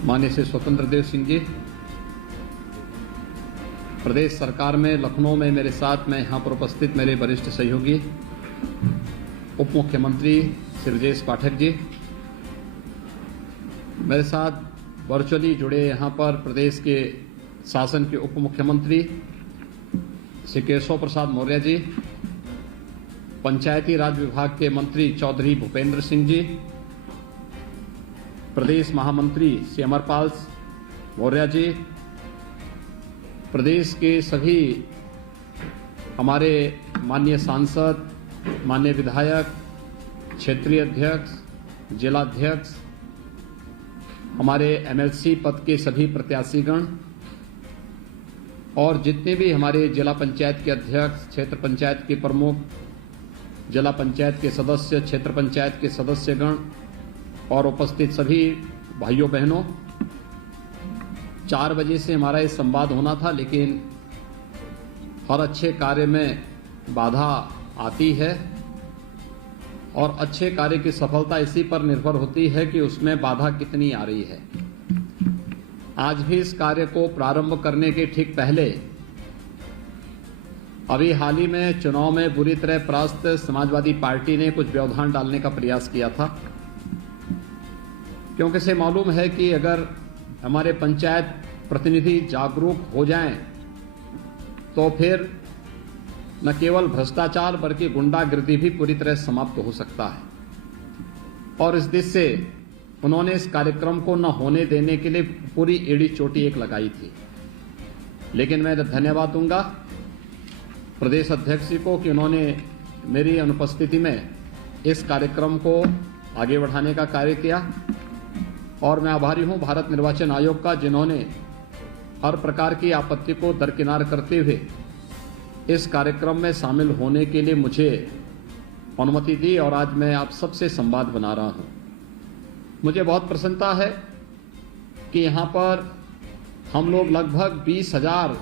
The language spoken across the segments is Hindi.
माननीय श्री स्वतंत्र देव सिंह जी, प्रदेश सरकार में लखनऊ में मेरे साथ में यहाँ पर उपस्थित मेरे वरिष्ठ सहयोगी उप मुख्यमंत्री श्री ब्रजेश पाठक जी, मेरे साथ वर्चुअली जुड़े यहाँ पर प्रदेश के शासन के उप मुख्यमंत्री श्री केशव प्रसाद मौर्य जी, पंचायती राज विभाग के मंत्री चौधरी भूपेंद्र सिंह जी, प्रदेश महामंत्री श्री अमरपाल मौर्य जी, प्रदेश के सभी हमारे माननीय सांसद, माननीय विधायक, क्षेत्रीय अध्यक्ष, जिलाध्यक्ष, हमारे एमएलसी पद के सभी प्रत्याशीगण और जितने भी हमारे जिला पंचायत के अध्यक्ष, क्षेत्र पंचायत के प्रमुख, जिला पंचायत के सदस्य, क्षेत्र पंचायत के सदस्यगण और उपस्थित सभी भाइयों बहनों, 4 बजे से हमारा ये संवाद होना था, लेकिन हर अच्छे कार्य में बाधा आती है और अच्छे कार्य की सफलता इसी पर निर्भर होती है कि उसमें बाधा कितनी आ रही है। आज भी इस कार्य को प्रारंभ करने के ठीक पहले अभी हाल ही में चुनाव में बुरी तरह परास्त समाजवादी पार्टी ने कुछ व्यवधान डालने का प्रयास किया था, क्योंकि इसे मालूम है कि अगर हमारे पंचायत प्रतिनिधि जागरूक हो जाएं तो फिर न केवल भ्रष्टाचार बल्कि गुंडागिर्दी भी पूरी तरह समाप्त हो सकता है। और इस दिशा से उन्होंने इस कार्यक्रम को न होने देने के लिए पूरी एड़ी चोटी एक लगाई थी। लेकिन मैं धन्यवाद दूंगा प्रदेश अध्यक्ष जी को कि उन्होंने मेरी अनुपस्थिति में इस कार्यक्रम को आगे बढ़ाने का कार्य किया और मैं आभारी हूं भारत निर्वाचन आयोग का, जिन्होंने हर प्रकार की आपत्ति को दरकिनार करते हुए इस कार्यक्रम में शामिल होने के लिए मुझे अनुमति दी और आज मैं आप सबसे संवाद बना रहा हूं। मुझे बहुत प्रसन्नता है कि यहां पर हम लोग लगभग 20,000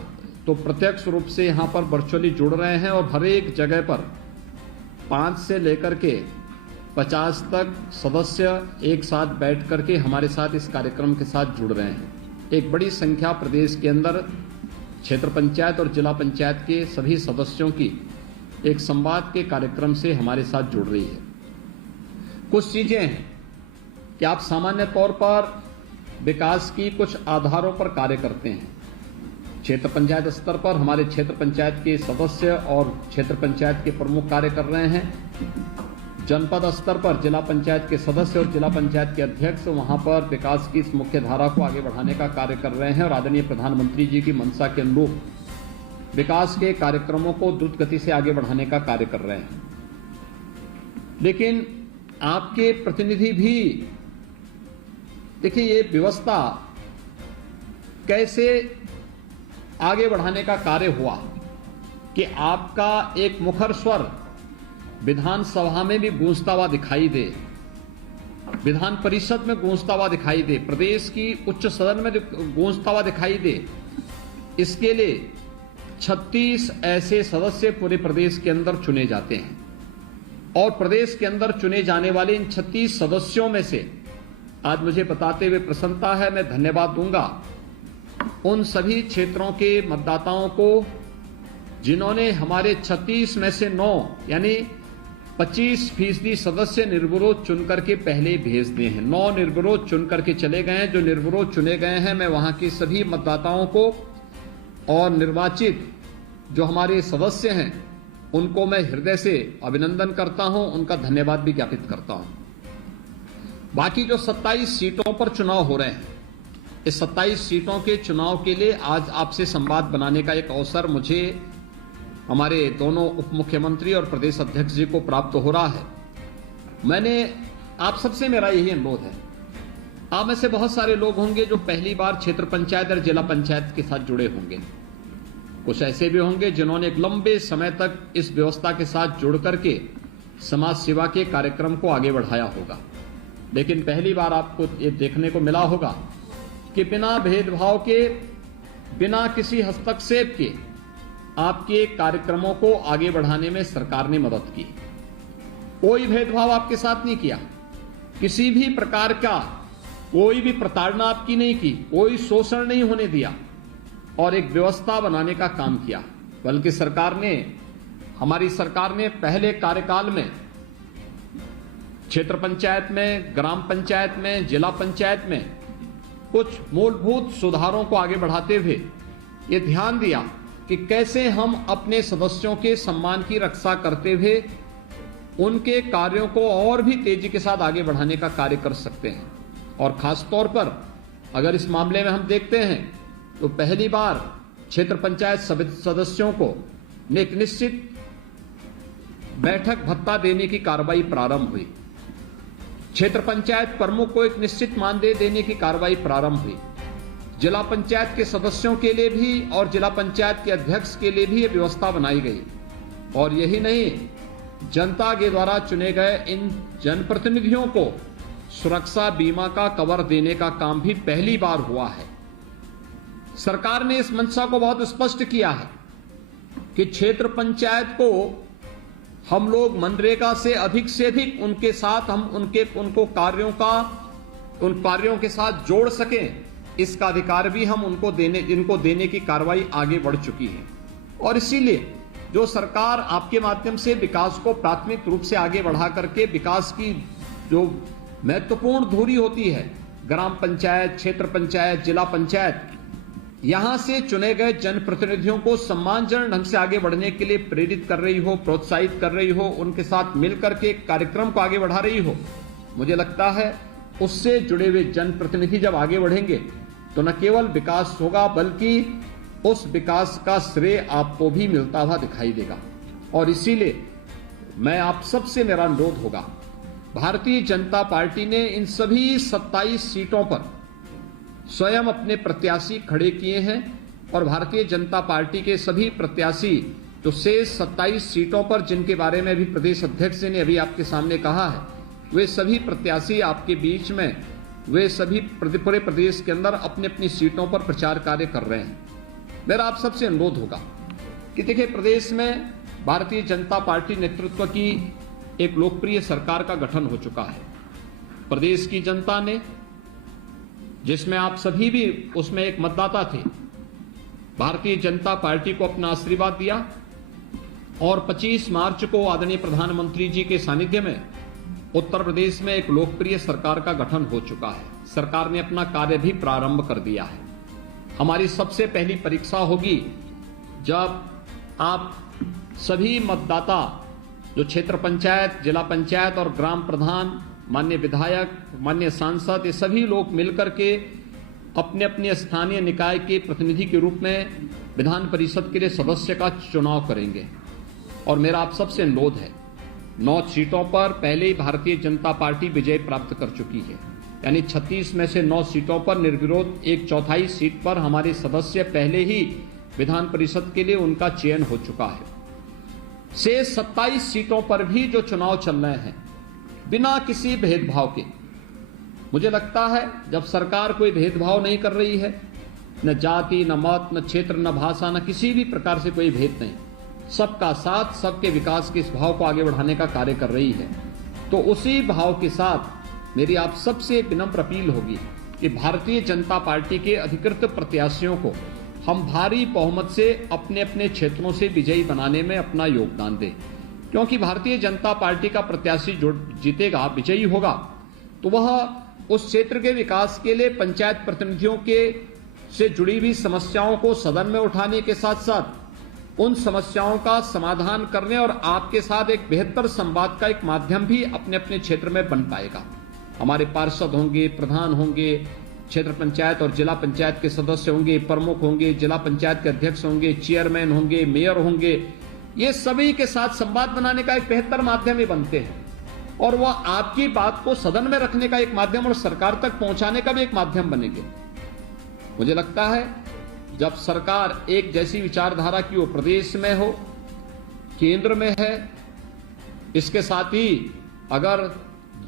तो प्रत्यक्ष रूप से यहां पर वर्चुअली जुड़ रहे हैं और हर एक जगह पर 5 से लेकर के 50 तक सदस्य एक साथ बैठ करके हमारे साथ इस कार्यक्रम के साथ जुड़ रहे हैं। एक बड़ी संख्या प्रदेश के अंदर क्षेत्र पंचायत और जिला पंचायत के सभी सदस्यों की एक संवाद के कार्यक्रम से हमारे साथ जुड़ रही है। कुछ चीजें हैं कि आप सामान्य तौर पर विकास की कुछ आधारों पर कार्य करते हैं। क्षेत्र पंचायत स्तर पर हमारे क्षेत्र पंचायत के सदस्य और क्षेत्र पंचायत के प्रमुख कार्य कर रहे हैं। जनपद स्तर पर जिला पंचायत के सदस्य और जिला पंचायत के अध्यक्ष वहां पर विकास की इस मुख्य धारा को आगे बढ़ाने का कार्य कर रहे हैं और आदरणीय प्रधानमंत्री जी की मंशा के अनुरूप विकास के कार्यक्रमों को द्रुत गति से आगे बढ़ाने का कार्य कर रहे हैं। लेकिन आपके प्रतिनिधि भी देखिए, ये व्यवस्था कैसे आगे बढ़ाने का कार्य हुआ कि आपका एक मुखर स्वर विधानसभा में भी गूंजता हुआ दिखाई दे, विधान परिषद में गूंजता हुआ दिखाई दे, प्रदेश की उच्च सदन में गूंजता हुआ दिखाई दे। इसके लिए 36 ऐसे सदस्य पूरे प्रदेश के अंदर चुने जाते हैं और प्रदेश के अंदर चुने जाने वाले इन 36 सदस्यों में से आज मुझे बताते हुए प्रसन्नता है, मैं धन्यवाद दूंगा उन सभी क्षेत्रों के मतदाताओं को जिन्होंने हमारे 36 में से 9 यानी 25% सदस्य निर्विरोध चुन करके पहले भेज दिए हैं। 9 निर्विरोध चुन करके चले गए हैं। जो निर्विरोध चुने गए हैं, मैं वहां के सभी मतदाताओं को और निर्वाचित जो हमारे सदस्य हैं उनको मैं हृदय से अभिनंदन करता हूं, उनका धन्यवाद भी ज्ञापित करता हूं। बाकी जो 27 सीटों पर चुनाव हो रहे हैं, इस 27 सीटों के चुनाव के लिए आज आपसे संवाद बनाने का एक अवसर मुझे हमारे दोनों उप मुख्यमंत्री और प्रदेश अध्यक्ष जी को प्राप्त हो रहा है। मैंने आप सबसे मेरा यही अनुरोध है, आप में से बहुत सारे लोग होंगे जो पहली बार क्षेत्र पंचायत और जिला पंचायत के साथ जुड़े होंगे। कुछ ऐसे भी होंगे जिन्होंने एक लंबे समय तक इस व्यवस्था के साथ जुड़ करके समाज सेवा के कार्यक्रम को आगे बढ़ाया होगा। लेकिन पहली बार आपको ये देखने को मिला होगा कि बिना भेदभाव के, बिना किसी हस्तक्षेप के आपके कार्यक्रमों को आगे बढ़ाने में सरकार ने मदद की। कोई भेदभाव आपके साथ नहीं किया, किसी भी प्रकार का कोई भी प्रताड़ना आपकी नहीं की, कोई शोषण नहीं होने दिया और एक व्यवस्था बनाने का काम किया। बल्कि हमारी सरकार ने पहले कार्यकाल में क्षेत्र पंचायत में, ग्राम पंचायत में, जिला पंचायत में कुछ मूलभूत सुधारों को आगे बढ़ाते हुए ये ध्यान दिया कि कैसे हम अपने सदस्यों के सम्मान की रक्षा करते हुए उनके कार्यों को और भी तेजी के साथ आगे बढ़ाने का कार्य कर सकते हैं। और खास तौर पर अगर इस मामले में हम देखते हैं तो पहली बार क्षेत्र पंचायत सदस्यों को एक निश्चित बैठक भत्ता देने की कार्रवाई प्रारंभ हुई। क्षेत्र पंचायत प्रमुख को एक निश्चित मानदेय देने की कार्रवाई प्रारंभ हुई। जिला पंचायत के सदस्यों के लिए भी और जिला पंचायत के अध्यक्ष के लिए भी यह व्यवस्था बनाई गई। और यही नहीं, जनता के द्वारा चुने गए इन जनप्रतिनिधियों को सुरक्षा बीमा का कवर देने का काम भी पहली बार हुआ है। सरकार ने इस मंशा को बहुत स्पष्ट किया है कि क्षेत्र पंचायत को हम लोग मनरेगा से अधिक उनके साथ हम उनको उन कार्यों के साथ जोड़ सकें, इसका अधिकार भी हम इनको देने की कार्रवाई आगे बढ़ चुकी है। और इसीलिए जो सरकार आपके माध्यम से विकास को प्राथमिक रूप से आगे बढ़ा करके विकास की जो महत्वपूर्ण धुरी होती है, ग्राम पंचायत, क्षेत्र पंचायत, जिला पंचायत, यहां से चुने गए जनप्रतिनिधियों को सम्मानजनक ढंग से आगे बढ़ने के लिए प्रेरित कर रही हो, प्रोत्साहित कर रही हो, उनके साथ मिलकर के कार्यक्रम को आगे बढ़ा रही हो, मुझे लगता है उससे जुड़े हुए जनप्रतिनिधि जब आगे बढ़ेंगे तो न केवल विकास होगा बल्कि उस विकास का श्रेय आपको भी मिलता हुआ दिखाई देगा। और इसीलिए मैं आप सबसे मेरा अनुरोध होगा, भारतीय जनता पार्टी ने इन सभी 27 सीटों पर स्वयं अपने प्रत्याशी खड़े किए हैं और भारतीय जनता पार्टी के सभी प्रत्याशी जो शेष 27 सीटों पर जिनके बारे में भी प्रदेश अध्यक्ष ने अभी आपके सामने कहा है, वे सभी प्रत्याशी आपके बीच में, वे सभी पूरे प्रदेश के अंदर अपनी अपनी सीटों पर प्रचार कार्य कर रहे हैं। मेरा आप सबसे अनुरोध होगा कि देखिए, प्रदेश में भारतीय जनता पार्टी नेतृत्व की एक लोकप्रिय सरकार का गठन हो चुका है। प्रदेश की जनता ने, जिसमें आप सभी भी उसमें एक मतदाता थे, भारतीय जनता पार्टी को अपना आशीर्वाद दिया और 25 मार्च को आदरणीय प्रधानमंत्री जी के सानिध्य में उत्तर प्रदेश में एक लोकप्रिय सरकार का गठन हो चुका है। सरकार ने अपना कार्य भी प्रारंभ कर दिया है। हमारी सबसे पहली परीक्षा होगी जब आप सभी मतदाता जो क्षेत्र पंचायत, जिला पंचायत और ग्राम प्रधान, माननीय विधायक, माननीय सांसद, ये सभी लोग मिलकर के अपने अपने स्थानीय निकाय के प्रतिनिधि के रूप में विधान परिषद के लिए सदस्य का चुनाव करेंगे। और मेरा आप सबसे अनुरोध है, 9 सीटों पर पहले ही भारतीय जनता पार्टी विजय प्राप्त कर चुकी है, यानी 36 में से 9 सीटों पर निर्विरोध 1/4 सीट पर हमारे सदस्य पहले ही विधान परिषद के लिए उनका चयन हो चुका है। शेष 27 सीटों पर भी जो चुनाव चल रहे हैं, बिना किसी भेदभाव के, मुझे लगता है जब सरकार कोई भेदभाव नहीं कर रही है, न जाति, न मत, न क्षेत्र, न भाषा, न किसी भी प्रकार से कोई भेद नहीं, सबका साथ, सबके विकास के इस भाव को आगे बढ़ाने का कार्य कर रही है, तो उसी भाव के साथ मेरी आप सबसे विनम्र अपील होगी कि भारतीय जनता पार्टी के अधिकृत प्रत्याशियों को हम भारी बहुमत से अपने अपने क्षेत्रों से विजयी बनाने में अपना योगदान दें। क्योंकि भारतीय जनता पार्टी का प्रत्याशी जो जीतेगा, विजयी होगा, तो वह उस क्षेत्र के विकास के लिए पंचायत प्रतिनिधियों के से जुड़ी हुई समस्याओं को सदन में उठाने के साथ साथ उन समस्याओं का समाधान करने और आपके साथ एक बेहतर संवाद का एक माध्यम भी अपने अपने क्षेत्र में बन पाएगा। हमारे पार्षद होंगे, प्रधान होंगे, क्षेत्र पंचायत और जिला पंचायत के सदस्य होंगे, प्रमुख होंगे, जिला पंचायत के अध्यक्ष होंगे, चेयरमैन होंगे, मेयर होंगे, ये सभी के साथ संवाद बनाने का एक बेहतर माध्यम ही बनते हैं और वह आपकी बात को सदन में रखने का एक माध्यम और सरकार तक पहुंचाने का भी एक माध्यम बनेंगे। मुझे लगता है जब सरकार एक जैसी विचारधारा की वो प्रदेश में हो, केंद्र में है, इसके साथ ही अगर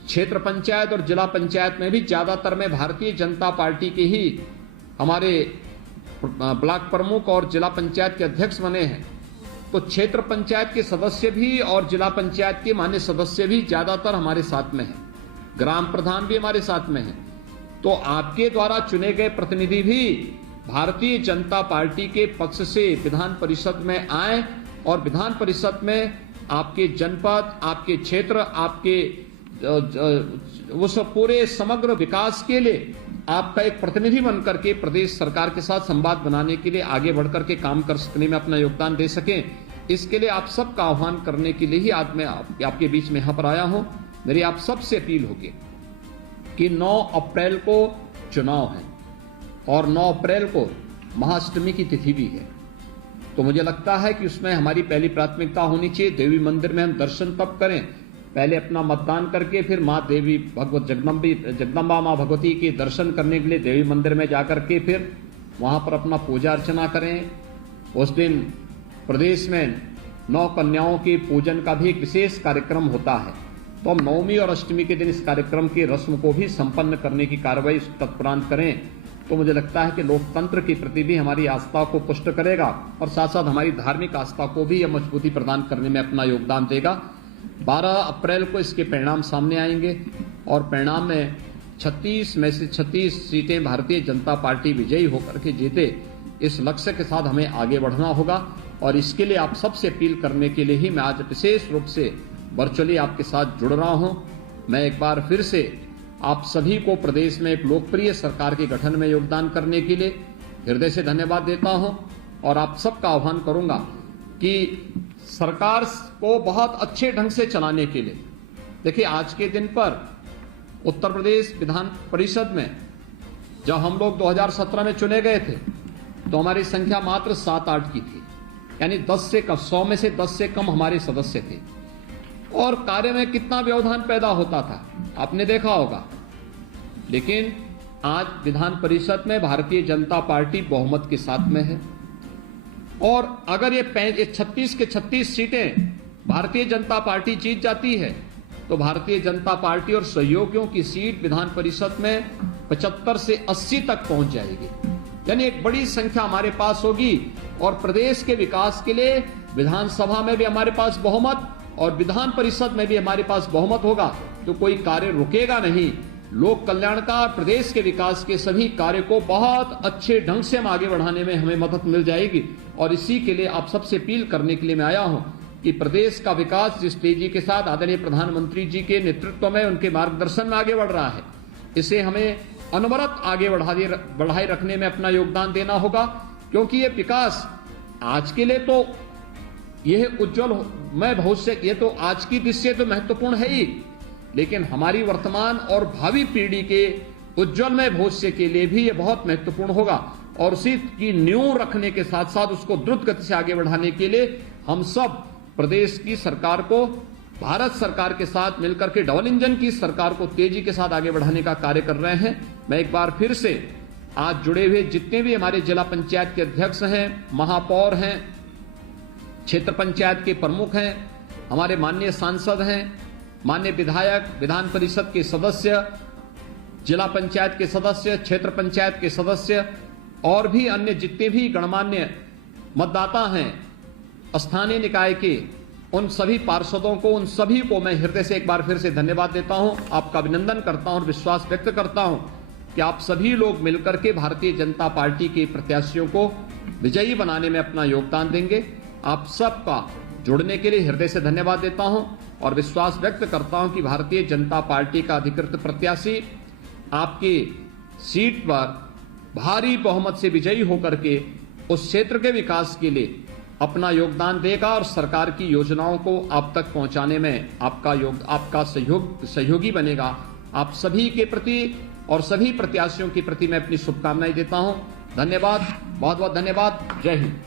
क्षेत्र पंचायत और जिला पंचायत में भी ज्यादातर में भारतीय जनता पार्टी के ही हमारे ब्लॉक प्रमुख और जिला पंचायत के अध्यक्ष बने हैं, तो क्षेत्र पंचायत के सदस्य भी और जिला पंचायत के मान्य सदस्य भी ज्यादातर हमारे साथ में हैं, ग्राम प्रधान भी हमारे साथ में हैं। तो आपके द्वारा चुने गए प्रतिनिधि भी भारतीय जनता पार्टी के पक्ष से विधान परिषद में आए और विधान परिषद में आपके जनपद, आपके क्षेत्र, आपके उस पूरे समग्र विकास के लिए आपका एक प्रतिनिधि बनकर के प्रदेश सरकार के साथ संवाद बनाने के लिए आगे बढ़कर के काम कर सकने में अपना योगदान दे सकें। इसके लिए आप सबका आह्वान करने के लिए ही आज मैं आपके बीच में यहाँ पर आया हूँ। मेरी आप सबसे अपील होगी कि 9 अप्रैल को चुनाव है और 9 अप्रैल को महाअष्टमी की तिथि भी है। तो मुझे लगता है कि उसमें हमारी पहली प्राथमिकता होनी चाहिए देवी मंदिर में हम दर्शन तब करें, पहले अपना मतदान करके फिर माँ देवी भगवत जगदम्बा माँ भगवती के दर्शन करने के लिए देवी मंदिर में जाकर के फिर वहां पर अपना पूजा अर्चना करें। उस दिन प्रदेश में 9 कन्याओं के पूजन का भी एक विशेष कार्यक्रम होता है, तो हम नवमी और अष्टमी के दिन इस कार्यक्रम की रस्म को भी संपन्न करने की कार्रवाई तत्परांत करें। तो मुझे लगता है कि लोकतंत्र के प्रति भी हमारी आस्था को पुष्ट करेगा और साथ साथ हमारी धार्मिक आस्था को भी यह मजबूती प्रदान करने में अपना योगदान देगा। 12 अप्रैल को इसके परिणाम सामने आएंगे और परिणाम में 36 में से 36 सीटें भारतीय जनता पार्टी विजयी होकर के जीते। इस लक्ष्य के साथ हमें आगे बढ़ना होगा और इसके लिए आप सबसे अपील करने के लिए ही मैं आज विशेष रूप से वर्चुअली आपके साथ जुड़ रहा हूं। मैं एक बार फिर से आप सभी को प्रदेश में एक लोकप्रिय सरकार के गठन में योगदान करने के लिए हृदय से धन्यवाद देता हूं और आप सबका आह्वान करूंगा कि सरकार को बहुत अच्छे ढंग से चलाने के लिए, देखिए आज के दिन पर उत्तर प्रदेश विधान परिषद में जब हम लोग 2017 में चुने गए थे तो हमारी संख्या मात्र 7-8 की थी, यानी 10 से कम, 100 में से 10 से कम हमारे सदस्य थे और कार्य में कितना व्यवधान पैदा होता था आपने देखा होगा। लेकिन आज विधान परिषद में भारतीय जनता पार्टी बहुमत के साथ में है और अगर ये 36 के 36 सीटें भारतीय जनता पार्टी जीत जाती है तो भारतीय जनता पार्टी और सहयोगियों की सीट विधान परिषद में 75 से 80 तक पहुंच जाएगी, यानी एक बड़ी संख्या हमारे पास होगी और प्रदेश के विकास के लिए विधानसभा में भी हमारे पास बहुमत और विधान परिषद में भी हमारे पास बहुमत होगा। तो कोई कार्य रुकेगा नहीं। लोक कल्याण का, प्रदेश के विकास के सभी कार्य को बहुत अच्छे ढंग से हम आगे बढ़ाने में हमें मदद मिल जाएगी और इसी के लिए आप सबसे अपील करने के लिए मैं आया हूं कि प्रदेश का विकास जिस तेजी के साथ आदरणीय प्रधानमंत्री जी के नेतृत्व में, उनके मार्गदर्शन में आगे बढ़ रहा है, इसे हमें अनवरत आगे बढ़ाए रखने में अपना योगदान देना होगा, क्योंकि ये विकास आज के लिए तो यह उज्जवल भविष्य, ये तो आज की दृष्टि तो महत्वपूर्ण है ही, लेकिन हमारी वर्तमान और भावी पीढ़ी के उज्जवलमय भविष्य के लिए भी यह बहुत महत्वपूर्ण होगा और उसी की नींव रखने के साथ साथ उसको द्रुत गति से आगे बढ़ाने के लिए हम सब प्रदेश की सरकार को भारत सरकार के साथ मिलकर के डबल इंजन की सरकार को तेजी के साथ आगे बढ़ाने का कार्य कर रहे हैं। मैं एक बार फिर से आज जुड़े हुए जितने भी हमारे जिला पंचायत के अध्यक्ष हैं, महापौर हैं, क्षेत्र पंचायत के प्रमुख हैं, हमारे माननीय सांसद हैं, माननीय विधायक, विधान परिषद के सदस्य, जिला पंचायत के सदस्य, क्षेत्र पंचायत के सदस्य और भी अन्य जितने भी गणमान्य मतदाता हैं स्थानीय निकाय के, उन सभी पार्षदों को, उन सभी को मैं हृदय से एक बार फिर से धन्यवाद देता हूं, आपका अभिनंदन करता हूं और विश्वास व्यक्त करता हूं कि आप सभी लोग मिलकर के भारतीय जनता पार्टी के प्रत्याशियों को विजयी बनाने में अपना योगदान देंगे। आप सबका जुड़ने के लिए हृदय से धन्यवाद देता हूं और विश्वास व्यक्त करता हूं कि भारतीय जनता पार्टी का अधिकृत प्रत्याशी आपकी सीट पर भारी बहुमत से विजयी होकर के उस क्षेत्र के विकास के लिए अपना योगदान देगा और सरकार की योजनाओं को आप तक पहुंचाने में आपका सहयोगी बनेगा। आप सभी के प्रति और सभी प्रत्याशियों के प्रति मैं अपनी शुभकामनाएं देता हूं। धन्यवाद, बहुत बहुत धन्यवाद। जय हिंद।